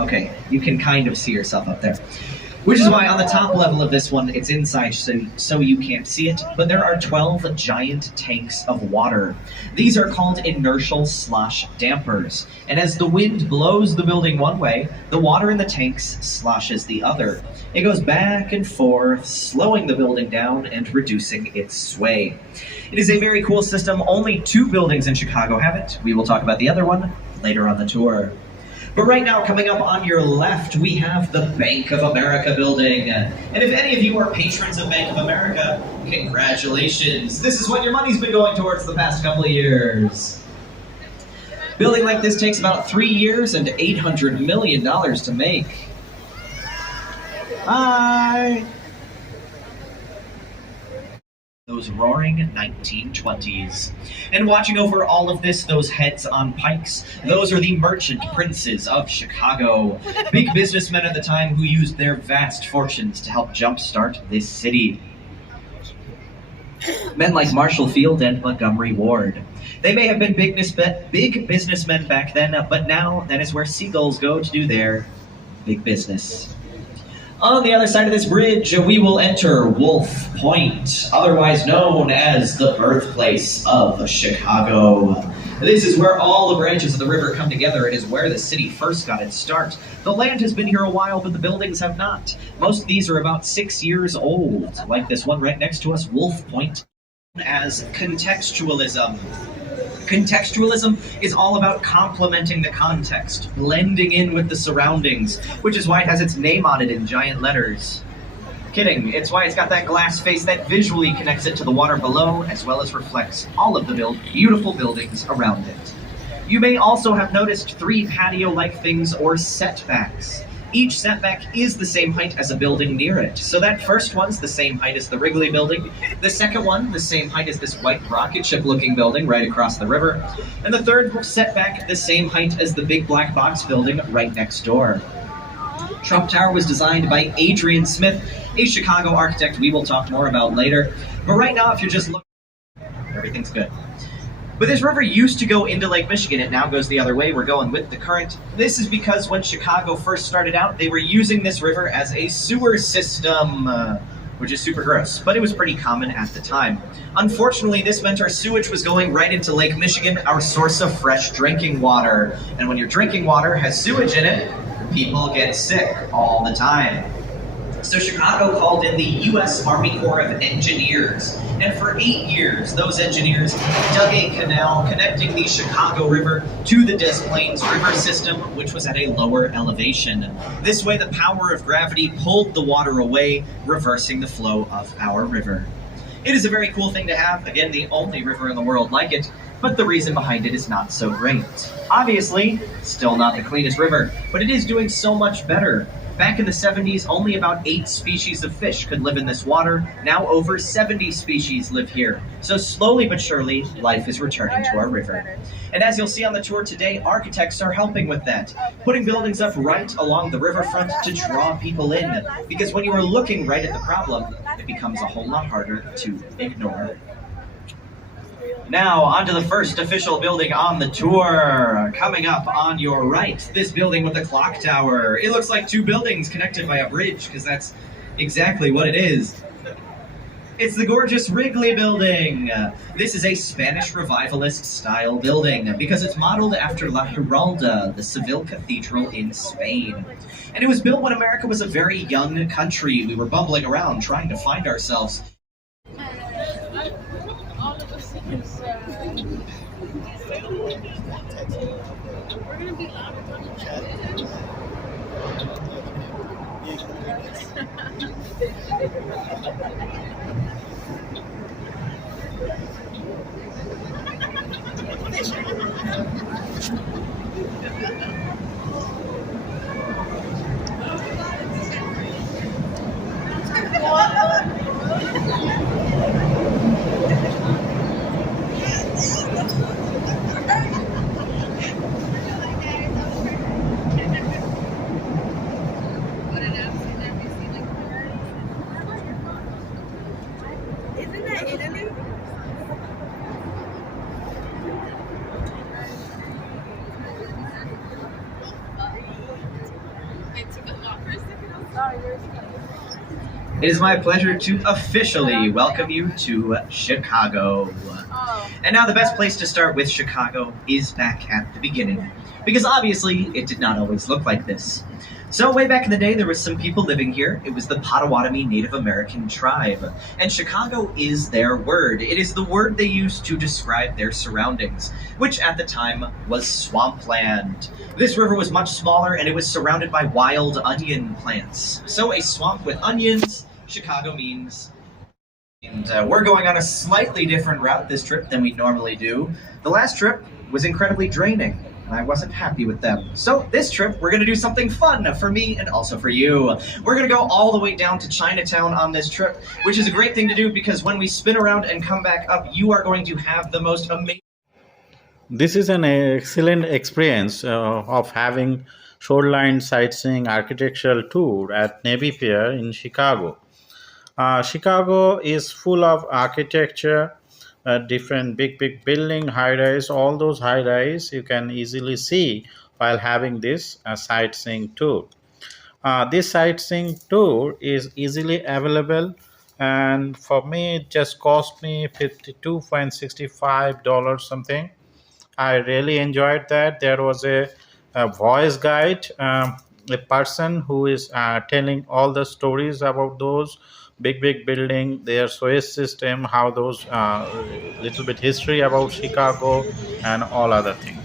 Okay, you can kind of see yourself up there. Which is why on the top level of this one, it's inside so you can't see it, but there are 12 giant tanks of water. These are called inertial slosh dampers, and as the wind blows the building one way, the water in the tanks sloshes the other. It goes back and forth, slowing the building down and reducing its sway. It is a very cool system. Only 2 buildings in Chicago have it. We will talk about the other one later on the tour. But right now, coming up on your left, we have the Bank of America building. And if any of you are patrons of Bank of America, congratulations. This is what your money's been going towards the past couple of years. Building like this takes about 3 years and $800 million to make. Hi! Those roaring 1920s. And watching over all of this, those heads on pikes, those are the merchant princes of Chicago. Big businessmen at the time who used their vast fortunes to help jumpstart this city. Men like Marshall Field and Montgomery Ward. They may have been big businessmen back then, but now that is where seagulls go to do their big business. On the other side of this bridge, we will enter Wolf Point, otherwise known as the birthplace of Chicago. This is where all the branches of the river come together. It is where the city first got its start. The land has been here a while, but the buildings have not. Most of these are about 6 years old, like this one right next to us, Wolf Point, as contextualism. Contextualism is all about complementing the context, blending in with the surroundings, which is why it has its name on it in giant letters. Kidding, it's why it's got that glass face that visually connects it to the water below, as well as reflects all of the beautiful buildings around it. You may also have noticed 3 patio-like things or setbacks. Each setback is the same height as a building near it. So that first one's the same height as the Wrigley building. The second one, the same height as this white rocket ship looking building right across the river. And the third setback, the same height as the big black box building right next door. Trump Tower was designed by Adrian Smith, a Chicago architect we will talk more about later. But right now, if you're just looking, everything's good. But this river used to go into Lake Michigan. It now goes the other way. We're going with the current. This is because when Chicago first started out, they were using this river as a sewer system, which is super gross, but it was pretty common at the time. Unfortunately, this meant our sewage was going right into Lake Michigan, our source of fresh drinking water. And when your drinking water has sewage in it, people get sick all the time. So Chicago called in the U.S. Army Corps of Engineers, and for 8 years, those engineers dug a canal connecting the Chicago River to the Des Plaines River system, which was at a lower elevation. This way, the power of gravity pulled the water away, reversing the flow of our river. It is a very cool thing to have, again, the only river in the world like it, but the reason behind it is not so great. Obviously, still not the cleanest river, but it is doing so much better. Back in the 70s, only about 8 species of fish could live in this water. Now over 70 species live here. So slowly but surely, life is returning to our river. And as you'll see on the tour today, architects are helping with that, putting buildings up right along the riverfront to draw people in. Because when you are looking right at the problem, it becomes a whole lot harder to ignore. Now, onto the first official building on the tour. Coming up on your right, this building with the clock tower. It looks like 2 buildings connected by a bridge, because that's exactly what it is. It's the gorgeous Wrigley building. This is a Spanish revivalist style building, because it's modeled after La Giralda, the Seville cathedral in Spain. And it was built when America was a very young country. We were bumbling around trying to find ourselves. We're gonna be loud. It is my pleasure to officially welcome you to Chicago. And now, the best place to start with Chicago is back at the beginning, because obviously it did not always look like this. So, way back in the day, there was some people living here. It was the Potawatomi Native American tribe. And Chicago is their word. It is the word they used to describe their surroundings, which at the time was swampland. This river was much smaller and it was surrounded by wild onion plants. So, a swamp with onions, Chicago means. And we're going on a slightly different route this trip than we normally do. The last trip was incredibly draining, and I wasn't happy with them. So this trip, we're going to do something fun for me and also for you. We're going to go all the way down to Chinatown on this trip, which is a great thing to do because when we spin around and come back up, you are going to have the most amazing. This is an excellent experience of having Shoreline Sightseeing Architectural Tour at Navy Pier in Chicago. Chicago is full of architecture, different big building, high rise. All those high rise you can easily see while having this sightseeing tour. This sightseeing tour is easily available, and for me, it just cost me $52.65 something. I really enjoyed that. There was a voice guide, a person who is telling all the stories about those big building, their sewage system, how those little bit history about Chicago, and all other things.